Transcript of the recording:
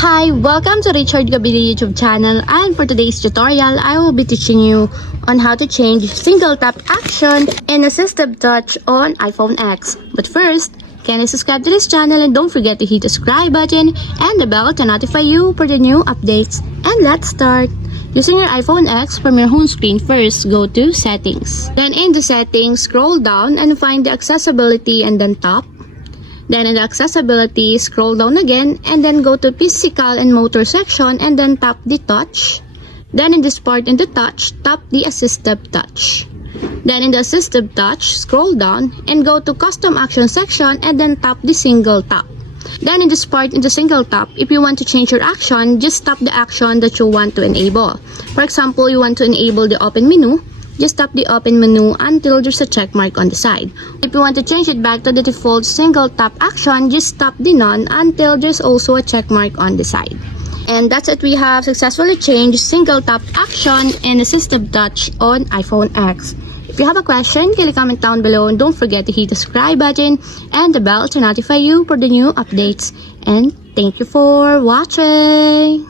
Hi, welcome to Richard Gabili YouTube channel, and for today's tutorial, I will be teaching you on how to change single tap action in assistive touch on iPhone X. But first, can you subscribe to this channel and don't forget to hit the subscribe button and the bell to notify you for the new updates. And let's start. Using your iPhone X, from your home screen, first go to Settings. Then in the Settings, scroll down and find the Accessibility and then Tap. Then in the Accessibility, scroll down again and then go to Physical and Motor section and then tap the Touch. Then in this part in the Touch, tap the Assistive Touch. Then in the Assistive Touch, scroll down and go to Custom Action section and then tap the Single Tap. Then in this part in the Single Tap, if you want to change your action, just tap the action that you want to enable. For example, you want to enable the Open menu. Just tap the open menu until there's a check mark on the side. If you want to change it back to the default single tap action, just tap the none until there's also a check mark on the side. And that's it, we have successfully changed single tap action and assistive touch on iPhone X. If you have a question, kindly comment down below and don't forget to hit the subscribe button and the bell to notify you for the new updates. And thank you for watching.